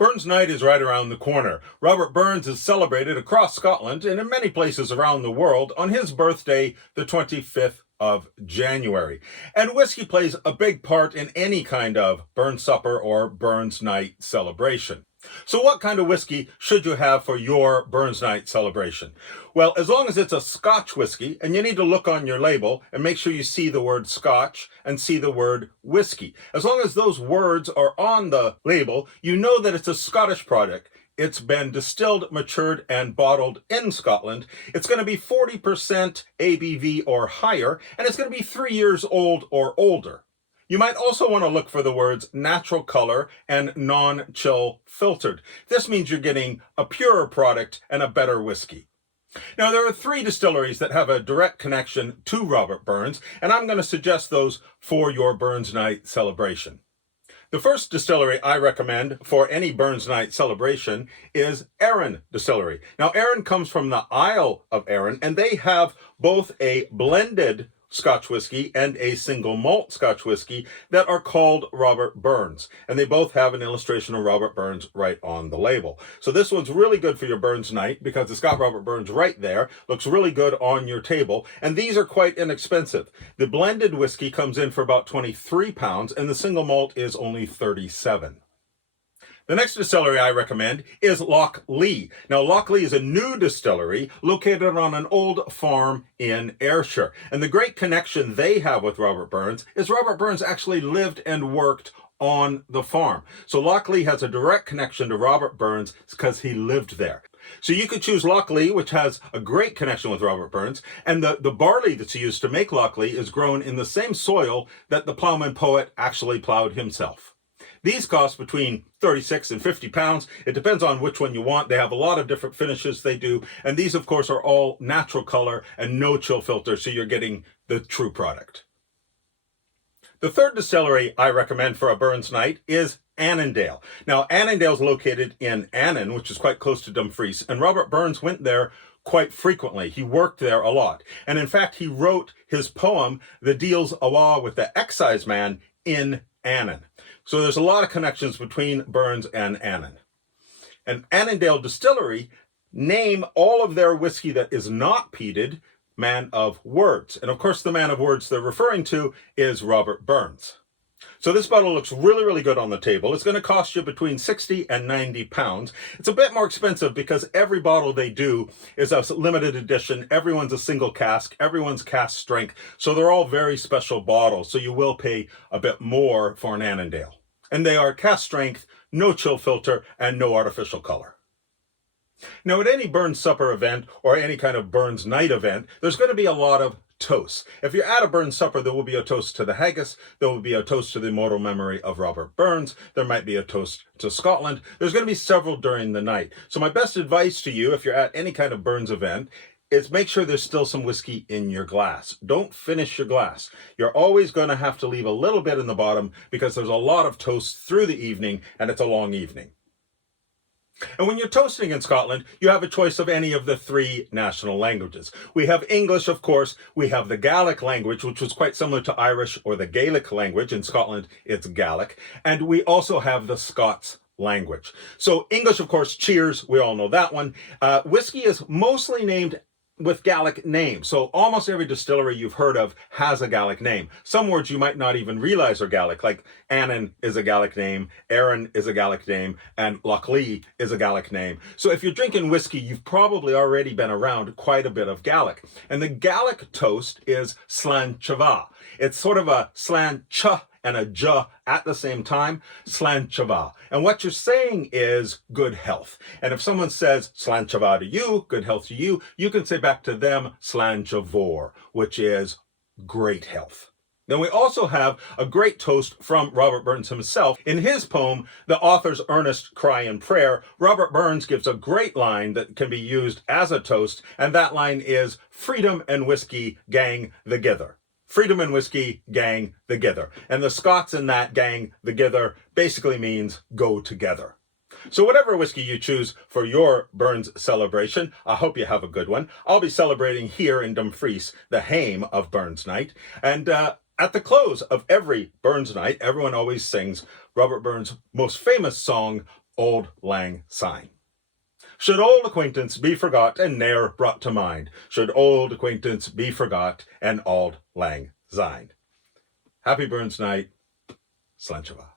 Burns Night is right around the corner. Robert Burns is celebrated across Scotland and in many places around the world on his birthday, the 25th of January. And whiskey plays a big part in any kind of Burns supper or Burns Night celebration. So what kind of whiskey should you have for your Burns Night celebration? Well, as long as it's a Scotch whiskey, and you need to look on your label and make sure you see the word Scotch and see the word whiskey. As long as those words are on the label, you know that it's a Scottish product. It's been distilled, matured, and bottled in Scotland. It's going to be 40% ABV or higher, and it's going to be 3 years old or older. You might also want to look for the words natural color and non-chill filtered. This means you're getting a purer product and a better whiskey. Now, there are 3 distilleries that have a direct connection to Robert Burns, and I'm going to suggest those for your Burns Night celebration. The first distillery I recommend for any Burns Night celebration is Arran Distillery. Now, Arran comes from the Isle of Arran, and they have both a blended Scotch whiskey and a single malt Scotch whiskey that are called Robert Burns. And they both have an illustration of Robert Burns right on the label. So this one's really good for your Burns Night because it's got Robert Burns right there. Looks really good on your table. And these are quite inexpensive. The blended whiskey comes in for about £23 and the single malt is only £37. The next distillery I recommend is Loch Le. Now, Loch Le is a new distillery located on an old farm in Ayrshire. And the great connection they have with Robert Burns is Robert Burns actually lived and worked on the farm. So Loch Le has a direct connection to Robert Burns because he lived there. So you could choose Loch Le, which has a great connection with Robert Burns, and the barley that's used to make Loch Le is grown in the same soil that the ploughman poet actually ploughed himself. These cost between 36 and 50 pounds. It depends on which one you want. They have a lot of different finishes they do. And these, of course, are all natural color and no chill filter. So you're getting the true product. The third distillery I recommend for a Burns Night is Anandale. Now, Anandale is located in Annan, which is quite close to Dumfries. And Robert Burns went there quite frequently. He worked there a lot. And in fact, he wrote his poem, The Deal's Awa with the Excise Man, in Annan. So there's a lot of connections between Burns and Annan. And Anandale Distillery name all of their whiskey that is not peated Man of Words. And of course, the man of words they're referring to is Robert Burns. So this bottle looks really, really good on the table. It's going to cost you between 60 and 90 pounds. It's a bit more expensive because every bottle they do is a limited edition. Everyone's a single cask. Everyone's cask strength. So they're all very special bottles. So you will pay a bit more for an Annandale. And they are cask strength, no chill filter, and no artificial color. Now, at any Burns supper event or any kind of Burns night event, there's going to be a lot of toasts. If you're at a Burns supper, there will be a toast to the haggis. There will be a toast to the immortal memory of Robert Burns. There might be a toast to Scotland. There's going to be several during the night. So my best advice to you, if you're at any kind of Burns event, is make sure there's still some whiskey in your glass. Don't finish your glass. You're always going to have to leave a little bit in the bottom because there's a lot of toast through the evening and it's a long evening. And when you're toasting in Scotland, you have a choice of any of the 3 national languages. We have English, of course. We have the Gaelic language, which was quite similar to Irish or the Gaelic language. In Scotland, it's Gaelic. And we also have the Scots language. So English, of course, cheers. We all know that one. Whiskey is mostly named with Gaelic names. So almost every distillery you've heard of has a Gaelic name. Some words you might not even realize are Gaelic, like Annan is a Gaelic name, Arran is a Gaelic name, and Loch Le is a Gaelic name. So if you're drinking whiskey, you've probably already been around quite a bit of Gaelic. And the Gaelic toast is Slán Chava. It's sort of a Slán Cha and a ja at the same time, Slán Chava. And what you're saying is good health. And if someone says Slán Chava to you, good health to you, you can say back to them Slán Chavor, which is great health. Then we also have a great toast from Robert Burns himself. In his poem, The Author's Earnest Cry and Prayer, Robert Burns gives a great line that can be used as a toast, and that line is, "Freedom and whiskey gang thegither." Freedom and whiskey gang thegither. And the Scots in that gang thegither basically means go together. So whatever whiskey you choose for your Burns celebration, I hope you have a good one. I'll be celebrating here in Dumfries, the hame of Burns Night. And at the close of every Burns Night, everyone always sings Robert Burns' most famous song, Auld Lang Syne. Should old acquaintance be forgot and ne'er brought to mind, should old acquaintance be forgot and Auld Lang Syne. Happy Burns Night. Slanchava.